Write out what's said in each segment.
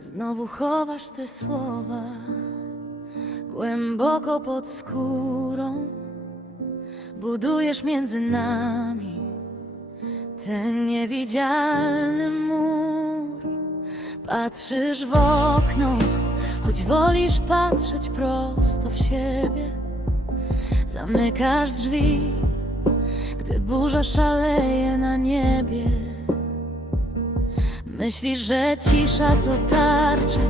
Znowu chowasz te słowa głęboko pod skórą. Budujesz między nami ten niewidzialny mur. Patrzysz w okno, choć wolisz patrzeć prosto w siebie. Zamykasz drzwi gdy burza szaleje na niebie. Myślisz, że cisza to tarcza,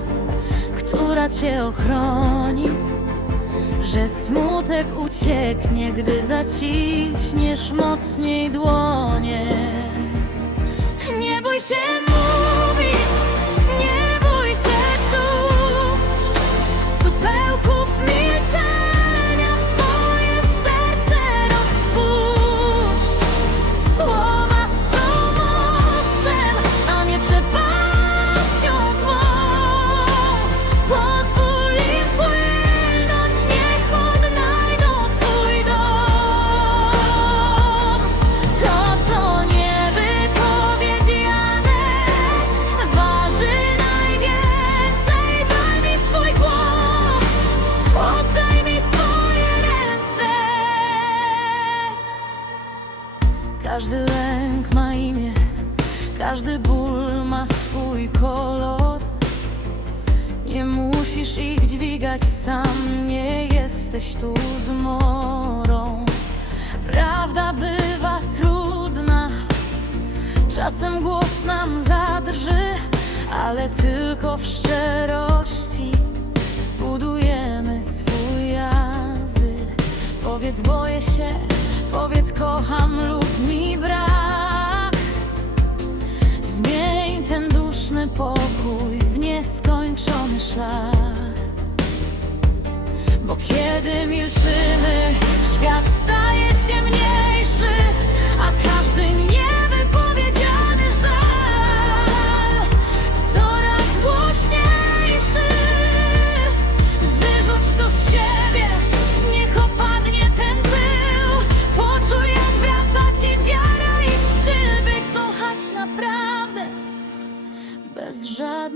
która cię ochroni, że smutek ucieknie, gdy zaciśniesz mocniej dłonie. Nie bój się Każdy lęk ma imię, każdy ból ma swój kolor. Nie musisz ich dźwigać sam, nie jesteś tu zmorą. Prawda bywa trudna, czasem głos nam zadrży, ale tylko w szczerości budujemy swój azyl. Powiedz boję się, powiedz kocham lub mi brak. Zmień ten duszny pokój w nieskończony szlak. Bo kiedy milczymy, świat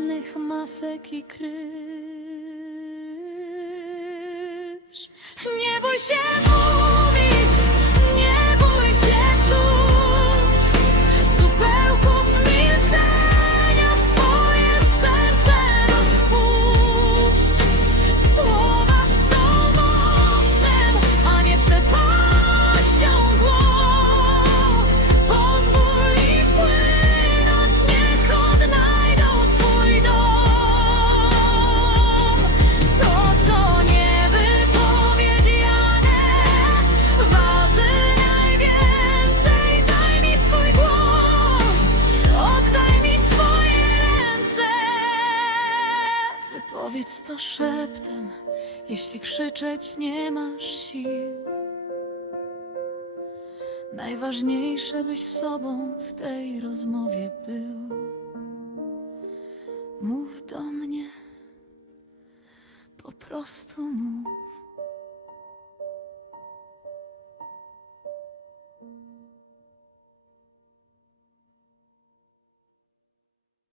żadnych masek i krysz. Nie bój się mówić, Wypowiedz to szeptem, jeśli krzyczeć nie masz sił. Najważniejsze, byś sobą w tej rozmowie był. Mów do mnie, po prostu mów.